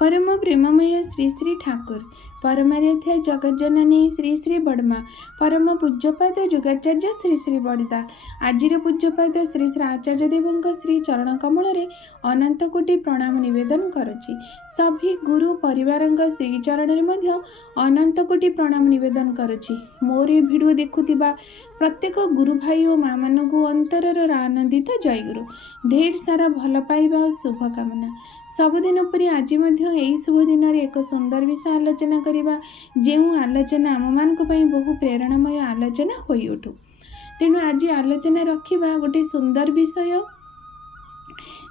परम प्रेममय श्री श्री ठाकुर परमाराध्य जगज्जननी श्री श्री बड़मा परम पूज्यपाद जुगाचार्य श्री श्री बड़िदा आजिर पूज्यपाद श्री श्री आचार्य देव श्री चरण कमल अनंत कोटि प्रणाम निवेदन करुछि। सभी गुरु परिवार श्री चरण में अनंत कोटि प्रणाम निवेदन करुछि। मोर ये वीडियो देखुथिबा प्रत्येक गुरु भाई और माँ मानक अंतरर आनंदित जय गुरु ढेर सारा भल पाइबा और शुभकामना। सबुदिन परि आज यही शुभ दिन एक सुंदर विषय आलोचना करवा जो आलोचना आम मान बहु प्रेरणामय आलोचना हो उठू। तेणु आज आलोचना रखा गोटे सुंदर विषय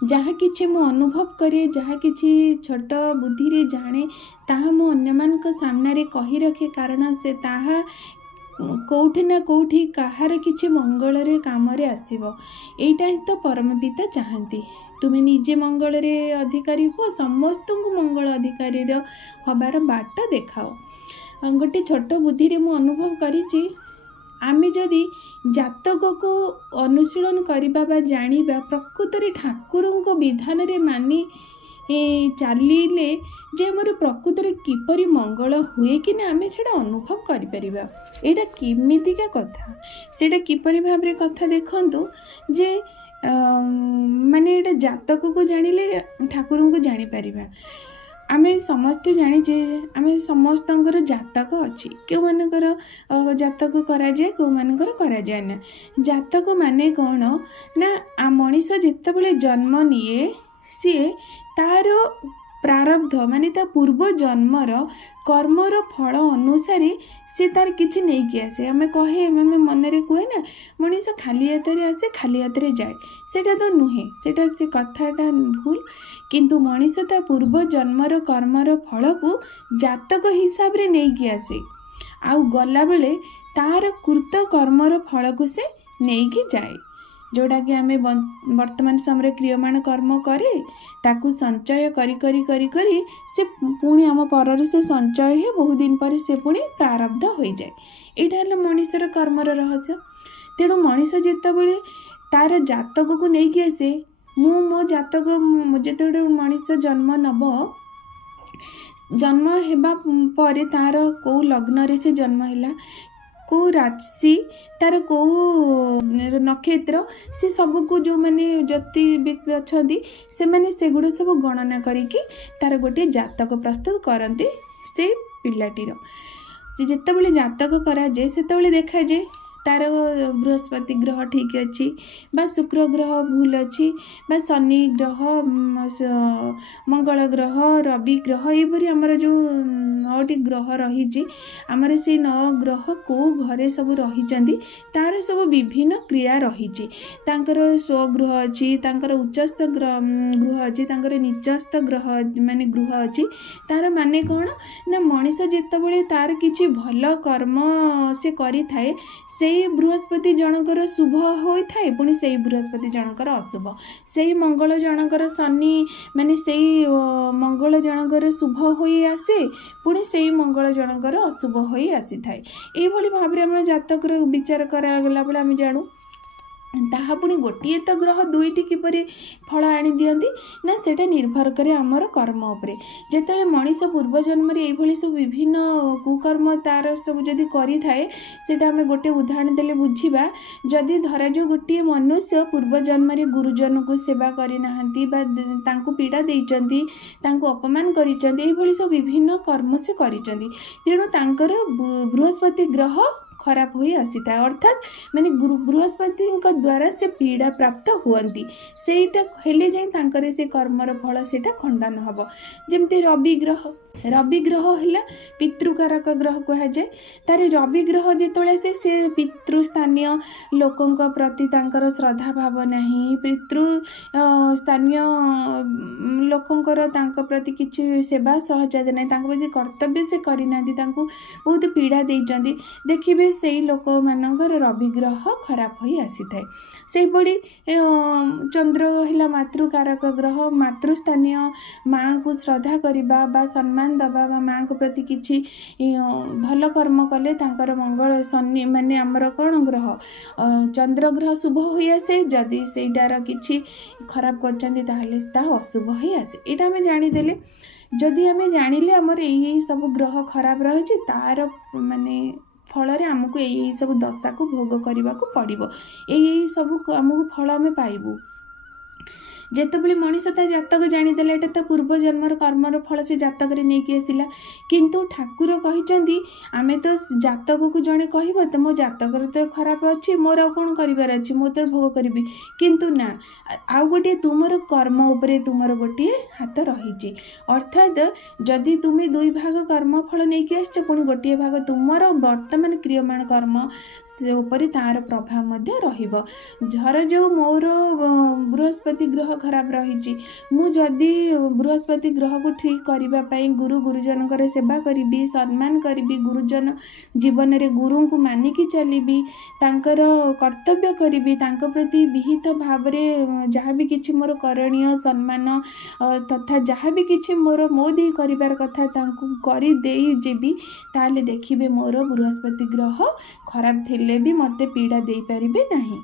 जहाँ किछि मु अनुभव करे जहाँ किछि छोट बुद्धि रे जाने ताहा मु अन्य मान सामने कही रखे कारण से ताहा कौठी ना कौठी कहार किछि मंगल रे काम रे आसीबो। एटा ही तो परम पिता चाहती तुम्हें निजे मंगल रे अधिकारी हो समस्त को मंगल अधिकारी हबार बाट देखाओ। गोटे छोट बुद्धि रे मु अनुभव करिछि आमे जदि जातक को अनुशीलन करबा बा जानिबा प्रकृत रे ठाकुरंको विधान रे मानी चलिले जे हमर प्रकृत रे किपरि मंगल हुए कि ना आमे सेटा अनुभव करि परिबा। एटा किमितिका कथा सेटा किपरि भाबरे कथा देखंतु जे माने एटा जातक को जानिले ठाकुर को जानि परिबा। आमे समस्ते जानिचे आमे समस्तंकर जातक अच्छी क्यों मानकर जातक करा जाए क्यों मानकर करा जाए ना। जातक माने कौन ना मनीष जितेबाला जन्म निए सी तार प्रारब्ध माने ता पूर्व जन्मर कर्मर फल अनुसार सी तार किछि नहीं कि आसे। आमे कहे आमे मनरे कहे ना मनीष खाली हाथ आसे खाली हाथ जाए सेटा तो नुहे सेटा से कथाटा भूल किंतु मनीष ता पूर्व जन्मर कर्मर फल को जातक हिसाब रे नहीं कि आसे आउ गला बेले तार कृत कर्मर फल को से नहीं कि जाए जोड़ा कि आमे वर्तमान समय क्रियमाण कर्म करे ताकू संचय करी करी करी करी से पुणी आम पर से संचय है बहुत दिन पर से पुणी प्रारब्ध हो जाए। यहाँ है मनीषर कर्मर रहस्य। तेणु मनीष जितेबाला तार जातक को लेकिन आसे मो जातक जिते मनीष जन्म नब जन्म हेबा परे तार को लग्न रे से जन्म है को राशि तार को नक्षत्र से सबको जो माने ज्योतिर्विद अच्छा से माने सेगुड़ा सब गणना करिकी तार गोटे जातक प्रस्तुत करते से पिलाटीर से जितेबाला जातक करा जाए से देखा जाए तार बृहस्पति ग्रह ठीक अच्छी बा शुक्र ग्रह भूल अच्छी बा शनि ग्रह मंगल ग्रह रवि ग्रह ये आमर जो 9टी ग्रह रही आमर से 9 ग्रह को घरे सब रही तार सब विभिन्न क्रिया रही स्वगृह अच्छी उच्चस्थ गृह अच्छी नीचस्थ ग्रह माने गृह अच्छी तार माने कौन ना मनीष जितेबाला तार किछि भल कर्म से करि थाए से बृहस्पति जनकर शुभ होता है पुणी से बृहस्पति जनकर अशुभ से मंगल जनकर शनि माने से मंगल जनकर शुभ हो आसे पुणी से मंगल जनकर अशुभ हो आसी थाए। यही भाव में जातक विचार करागला बेले आम जानू ताहा पुणी गोटे तो ग्रह दुईटी किपरि फल आनी दियंती ना सेटा निर्भर करे आमर कर्म उपरे। जेतेबेले मनीष पूर्व जन्म रे एभली सब विभिन्न कुकर्म तार सब जदि करि थाए सेटा हमें गोटे उदाहरण देले बुझिबा। जदि धरा जो गोटे मनुष्य पूर्व जन्म रे गुरुजन को सेवा करि नाहंती बा तांको पीड़ा देइचंती तांको अपमान करिचंती एभली सब विभिन्न कर्म से करिचंती तेणु तांकर बृहस्पति ग्रह खराब हो आसी था अर्थात माने बृहस्पति द्वारा से पीड़ा प्राप्त हुअंती सेटा हेले जाए से कर्मर फल सेटा खंडन हम। जमती रवि ग्रह है पितृकारक ग्रह कह जाए तार रवि ग्रह जिते से पितृस्थानीय लोकों प्रति तांकर श्रद्धा भाव नहीं पितृ स्थानीय लोकंकर तांको प्रति किछि सेवा सहजता नहीं प्रति कर्तव्य से करना बहुत पीड़ा देइचंती देखिए से लोक मानकर रवि ग्रह खराब हो आसी थाए। से पड़ी चंद्र है मातृकारक ग्रह मातृस्थानीय माँ को श्रद्धा करवा बा सम्मान दबा बा माँ को प्रति किछि भल कर्म कले तांकर मंगल शनि माने आमर कौन ग्रह चंद्र ग्रह शुभ हो आसे जदि सेटार किछि खराब करचंती ताहले ता अशुभ हो आसे। एटा हमें जानिदेले जदि आम जानिले आमर यही सब ग्रह खराब रही तार माने फल आमको यही सब दशा को भोग करने को पड़ो, यही सब आमको फल आम पाइबू। जितेबाला मनीष ता जातक जानीदेला एटा तो पूर्व जन्मर कर्मर फल से जातक नहीं आसला, किंतु ठाकुर कहते आम तो जातक को जड़े कह तो मो जातक तो खराब अच्छी मोर आ कौन करार अच्छी मो तो भोग करी, किंतु ना आउ गोटे तुमर कर्म उपरे तुमर गोटे हाथ रही। अर्थात जदि तुम्हें दुई भाग कर्म फल नहीं आस पुणी गोटे भाग तुमर वर्तमान क्रियमाण कर्म से उपरे तार प्रभाव रर जो मोर बृहस्पति ग्रह खराब रही मुझे बृहस्पति ग्रह को ठीक करने गुरुजन सेवा करी, सम्मान करी, गुरुजन जीवन में गुरु को मानिकी चली, तांकर कर्तव्य करी, प्रति विहित भाव जहाँ भी किछि मोर करणीय सम्मान तथा जहाँ भी किछि मोर मो दे करिवार कथा तांको करी देई जेबी ताले देखिबे मोर बृहस्पति ग्रह खराब थिले भी मते पीड़ा दे पारिबे नहीं।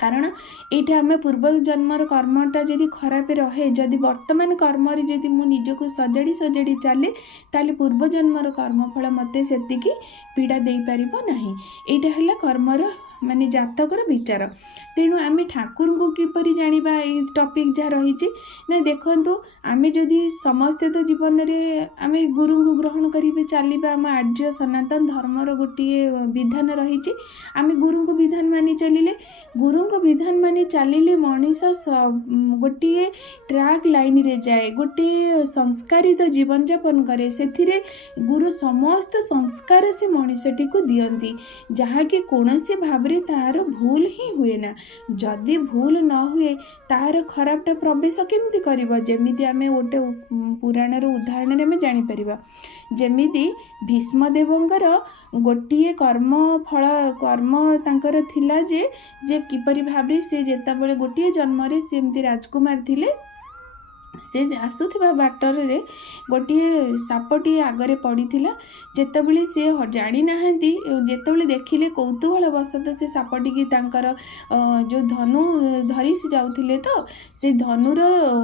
कारण ये आम पूर्व जन्मर कर्मटा जदि खराब रहे, जदि वर्तमान कर्म जदि मु निजको सजाड़ी सजाड़ी चले ताले पूर्व जन्मर कर्मफल मते सेतिकी पीड़ा दे पारिबो नहीं। एटा हला कर्मर माने जातकर विचार। तेणु आम ठाकुर को किपरि जानिबा ए टॉपिक जहाँ रही ना देखंतु आम जदि समस्ते तो जीवन में आम गुरु को ग्रहण करें चलवा आम आर्य सनातन धर्मर गोटे विधान रही। आम गुरु को विधान मानि चलिले, गुरु को विधान मानि चलिले मनीष गोटे ट्रैक लाइन रे जाए, गोटे संस्कारित जीवन जापन करे, से गुरु समस्त संस्कार से मनीषटी को दियंती जहाँकि कौनसी भाव तार भूल ही हुए ना। जदि भूल न हुए तार खराबटा प्रवेश केमिति करिबो, जेमिति आमे गोटे पुराणर उदाहरण में जानी परिबा। जेमिति भीष्मदेवंकर गोटिए कर्म फल कर्म तांकर थिला जे किपरि भाबरे से जेतबेले गोटिए जन्म रे सेमति राजकुमार थिले, से आसुथिबा बाटर रे गोटे सापटी आगरे पड़ीथिला। जेतबेले से जानी नाहंती, जेतबेले देखिले कौतूहल वशत से सापटी की तांकर जो धनु धरी से जाउथिले तो से धनुर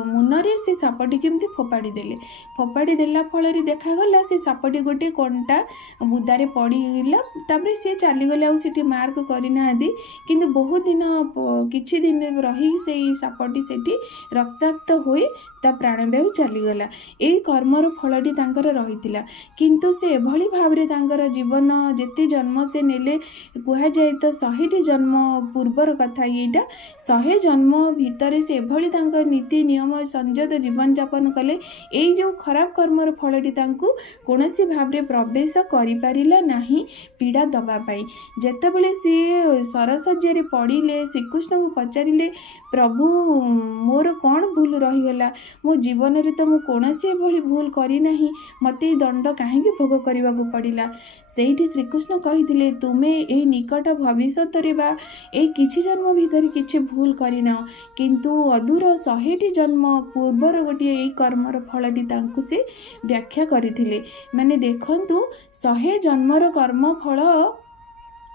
मुनरे से सापटी केमती फोपाड़ी देले। फोपाड़ी देला फल रे देखा गला से सापटी गोटे कंटा बुदारे पड़ीला, तापरे से चली गले आ सेठी मार्क करिना आदि, किंतु बहुत दिन किछि दिन रही से सापटी सेठी रक्ताक्त होई ता प्राणवायु चलीगला। यही कर्मर फलटी तांकर रही, किंतु से एभली भावरे तांकर जीवन जेते जन्म से नेले कह जाए तो 100टी जन्म पूर्वर कथा येटा 100 जन्म भितर से एभली तांकर नीति नियम संयत जीवन जापन कले। यही जो खराब कर्मर फलटी तांकु कोनोसी भावरे प्रवेश करि पारिला नाही पीड़ा दबा पाई। जेतेबेले से सरसज्जारे पड़िले श्रीकृष्ण को पचारिले, प्रभु मोर कौन भूल रहीगला, मो जीवन रे तो मु कोनोसी भली भूल करी नाही, मते दंड काहे भोग करने को पड़िला। सेठी श्रीकृष्ण कहिथिले तुमे ए निकट भविष्यत रे बा ए किछि जन्म भीतर किछि भूल करिना, किंतु अदूर 100टी जन्म पूर्वर गोटे ए कर्मर फलटी तांकु से व्याख्या करिथिले। माने देखंतु 100 जन्मर कर्म फल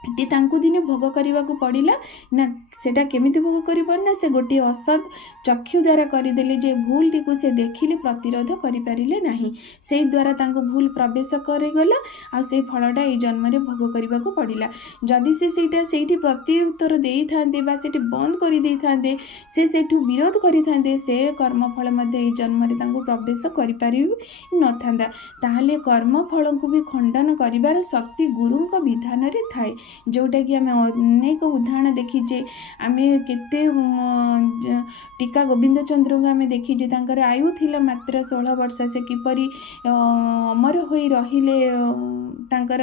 टी तांकु दिने भोग करने को पड़िला ना। सेटा केमिति भोग करिबर ना, से गोटे असत चक्षु द्वारा करदेले जे भूल टी को से देखिले प्रतिरोध करि पारिले नाही, से द्वारा तांको भूल प्रवेश करगला आ से फलटा ए जन्म रे भोग करने को पड़िला। जदि से सेटा सेठी प्रत्युत्तर देई थांते बा सेठी बंद करि देई थांते, से सेठु विरोध करि थांते, से कर्म फल मध्ये ए जन्म रे तांको प्रवेश करि पारि न थांदा। ताहाले कर्म फल को भी खंडन करिवार शक्ति गुरुंक विधान रे थाए, जोटा कि आम अनेक उदाहरण देखीचे। आम केते टीका गोविंद चंद्र को आम देखीचे, तांकर आयु थिला मात्र 16 वर्ष, से किपरि अमर होई रहिले तांकर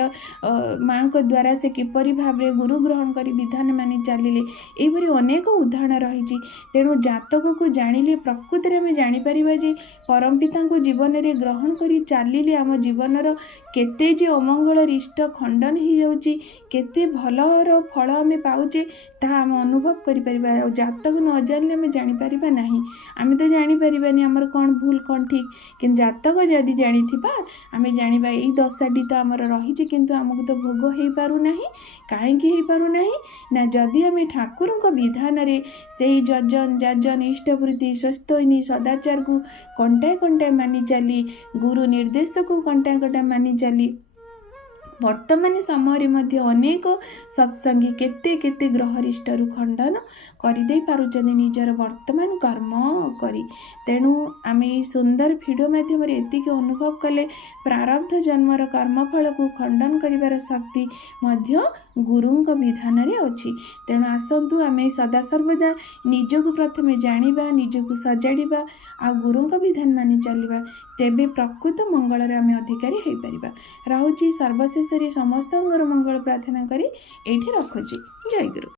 माँ को द्वारा से किपरि भाबरे गुरु ग्रहण करी विधान मानि चलिले। एपरि अनेक उदाहरण रही। तेणु जातक को जानिले प्रकृति में आम जानीपर जे परम पिता को जीवन में ग्रहण करी चलिले आम जीवनर केते जे अमंगल रिष्ट खंडन हो जाउची, केते କେତେ ଭଲର ଫଳ ଆମେ ପାଉଛେ ତାହା ଆମେ ଅନୁଭବ କରିପାରିବା। ଆଉ ଜାତକ ନ ଜାଣିଲେ ଆମେ ଜାଣିପାରିବା ନାହିଁ। ଆମେ ତ ଜାଣିପାରିବାନି ଆମର କ'ଣ ଭୁଲ କ'ଣ ଠିକ୍, କିନ୍ତୁ ଜାତକ ଯଦି ଜାଣିଥିବା ଆମେ ଜାଣିବା ଏଇ ଦଶାଟି ତ ଆମର ରହିଛି କିନ୍ତୁ ଆମକୁ ତ ଭୋଗ ହେଇପାରୁନାହିଁ। କାହିଁକି ହେଇପାରୁନାହିଁ ନା ଯଦି ଆମେ ଠାକୁରଙ୍କ ବିଧାନରେ ସେଇ ଯଜନ ଯାଜନ ଇଷ୍ଟବୃତ୍ତି ସ୍ୱସ୍ତୟିନୀ ସଦାଚାରକୁ କଣ୍ଟାଏ କଣ୍ଟାଏ ମାନି ଚାଲି, ଗୁରୁ ନିର୍ଦ୍ଦେଶକୁ କଣ୍ଟାଏ କଣ୍ଟାଏ ମାନି ଚାଲି, ବର୍ତ୍ତମାନ ସମୟରେ ମଧ୍ୟ ଅନେକ ସତ୍ସଙ୍ଗୀ କେତେ କେତେ ଗ୍ରହରିଷ୍ଟରୁ ଖଣ୍ଡନ କରିଦେଇ ପାରୁଛନ୍ତି ନିଜର ବର୍ତ୍ତମାନ କର୍ମ କରି। ତେଣୁ ଆମେ ଏଇ ସୁନ୍ଦର ଭିଡ଼ିଓ ମାଧ୍ୟମରେ ଏତିକି ଅନୁଭବ କଲେ ପ୍ରାରବ୍ଧ ଜନ୍ମର କର୍ମଫଳକୁ ଖଣ୍ଡନ କରିବାର ଶକ୍ତି ମଧ୍ୟ ଗୁରୁଙ୍କ ବିଧାନରେ ଅଛି। ତେଣୁ ଆସନ୍ତୁ ଆମେ ସଦାସର୍ବଦା ନିଜକୁ ପ୍ରଥମେ ଜାଣିବା, ନିଜକୁ ସଜାଡ଼ିବା, ଆଉ ଗୁରୁଙ୍କ ବିଧାନ ମାନି ଚାଲିବା, ତେବେ ପ୍ରକୃତ ମଙ୍ଗଳର ଆମେ ଅଧିକାରୀ ହୋଇପାରିବା। ରହୁଛି ସର୍ବଶେଷରେ ସମସ୍ତଙ୍କର ମଙ୍ଗଳ ପ୍ରାର୍ଥନା କରି ଏଇଠି ରଖୁଛି। ଜୟ ଗୁରୁ।